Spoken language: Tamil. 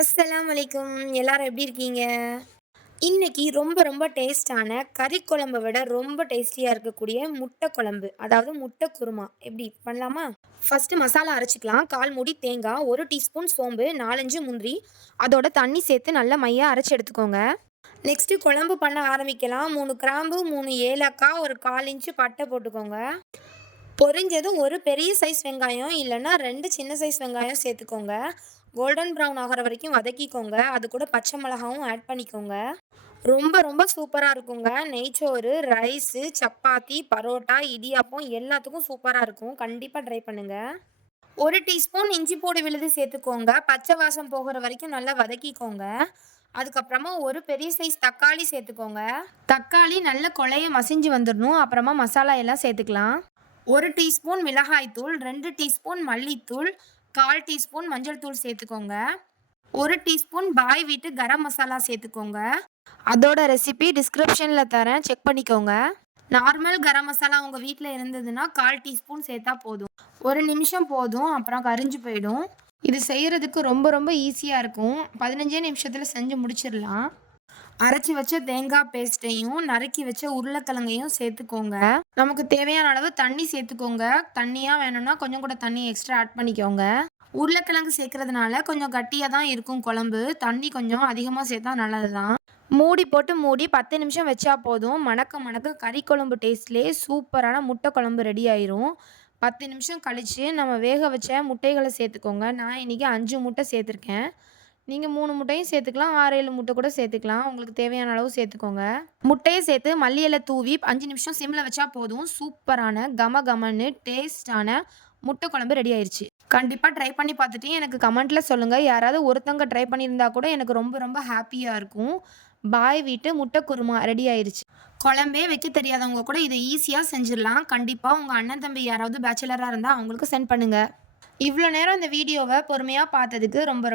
அஸ்ஸலாமு அலைக்கும். எல்லாரும் எப்படி இருக்கீங்க? இன்னைக்கு ரொம்ப ரொம்ப டேஸ்ட்டான கறி குழம்ப விட ரொம்ப டேஸ்டியா இருக்கக்கூடிய முட்டை குழம்பு. அதாவது முட்டை குருமா. எப்படி பண்ணலாமா? ஃபர்ஸ்ட்டு மசாலா அரைச்சுக்கலாம். 1/4 மூடி தேங்காய், 1 டீஸ்பூன் சோம்பு, 4, 5 முந்திரி, அதோட தண்ணி சேர்த்து நல்லா மையா அரைச்சு எடுத்துக்கோங்க. நெக்ஸ்ட்டு குழம்பு பண்ண ஆரம்பிக்கலாம். 3 கிராம்பு, 3 ஏலக்காய், ஒரு 1/4 இன்ச்சு பட்டை போட்டுக்கோங்க. பொரிஞ்சதும் ஒரு பெரிய சைஸ் வெங்காயம் இல்லைன்னா 2 சின்ன சைஸ் வெங்காயம் சேர்த்துக்கோங்க. கோல்டன் ப்ரௌன் ஆகிற வரைக்கும் வதக்கிக்கோங்க. அது கூட பச்சை மிளகாவும் ஆட் பண்ணிக்கோங்க. ரொம்ப ரொம்ப சூப்பராக இருக்குங்க. நெய்ச்சோறு, ரைஸு, சப்பாத்தி, பரோட்டா, இடியாப்பம் எல்லாத்துக்கும் சூப்பராக இருக்கும். கண்டிப்பாக ட்ரை பண்ணுங்க. 1 டீஸ்பூன் இஞ்சி பூண்டு விழுது சேர்த்துக்கோங்க. பச்சை வாசம் போகிற வரைக்கும் நல்லா வதக்கிக்கோங்க. அதுக்கப்புறமா ஒரு பெரிய சைஸ் தக்காளி சேர்த்துக்கோங்க. தக்காளி நல்ல கொலைய மசிஞ்சு வந்துடணும். அப்புறமா மசாலா எல்லாம் சேர்த்துக்கலாம். 1 டீஸ்பூன் மிளகாய்த்தூள், 2 டீஸ்பூன் மல்லித்தூள், 1/4 டீஸ்பூன் மஞ்சள் தூள் சேர்த்துக்கோங்க. 1 டீஸ்பூன் பாய் வீட்டு கரம் மசாலா சேர்த்துக்கோங்க. அதோட ரெசிபி டிஸ்கிரிப்ஷனில் தரேன், செக் பண்ணிக்கோங்க. நார்மல் கரம் மசாலா உங்கள் வீட்டில் இருந்ததுன்னா 1/4 டீஸ்பூன் சேர்த்தா போதும். 1 நிமிஷம் போதும், அப்புறம் கரிஞ்சு போயிடும். இது செய்கிறதுக்கு ரொம்ப ரொம்ப ஈஸியாக இருக்கும். 15 நிமிஷத்தில் செஞ்சு முடிச்சிடலாம். அரைச்சி வச்ச தேங்காய் பேஸ்ட்டையும் நறுக்கி வச்ச உருளைக்கிழங்கையும் சேர்த்துக்கோங்க. நமக்கு தேவையான அளவு தண்ணி சேர்த்துக்கோங்க. தண்ணியாக வேணும்னா கொஞ்சம் கூட தண்ணி எக்ஸ்ட்ரா ஆட் பண்ணிக்கோங்க. உருளைக்கிழங்கு சேர்க்கறதுனால கொஞ்சம் கட்டியாக தான் இருக்கும் குழம்பு. தண்ணி கொஞ்சம் அதிகமாக சேர்த்தா நல்லது தான். மூடி போட்டு மூடி 10 நிமிஷம் வச்சா போதும். மணக்க மணக்க கறி குழம்பு டேஸ்ட்லேயே சூப்பரான முட்டை குழம்பு ரெடி ஆயிரும். 10 நிமிஷம் கழித்து நம்ம வேக வச்ச முட்டைகளை சேர்த்துக்கோங்க. நான் இன்றைக்கி 5 முட்டை சேர்த்துருக்கேன். நீங்கள் 3 முட்டையும் சேர்த்துக்கலாம், 6, 7 முட்டை கூட சேர்த்துக்கலாம். உங்களுக்கு தேவையான அளவு சேர்த்துக்கோங்க. முட்டையை சேர்த்து மல்லி இலை தூவி 5 நிமிஷம் சிம்மில் வச்சா போதும். சூப்பரான கம கமன்னு டேஸ்டான முட்டை குழம்பு ரெடி ஆயிடுச்சு. கண்டிப்பாக ட்ரை பண்ணி பார்த்துட்டு எனக்கு கமெண்ட்டில் சொல்லுங்கள். யாராவது ஒருத்தங்க ட்ரை பண்ணியிருந்தா கூட எனக்கு ரொம்ப ரொம்ப ஹாப்பியாக இருக்கும். பாய் வீட்டு முட்டை குருமா ரெடி ஆயிடுச்சு. குழம்பே வைக்க தெரியாதவங்க கூட இதை ஈஸியாக செஞ்சிடலாம். கண்டிப்பாக உங்கள் அண்ணன் தம்பி யாராவது பேச்சுலராக இருந்தால் அவங்களுக்கு சென்ட் பண்ணுங்கள். இவ்வளோ நேரம் இந்த வீடியோவை பொறுமையாக பார்த்ததுக்கு ரொம்ப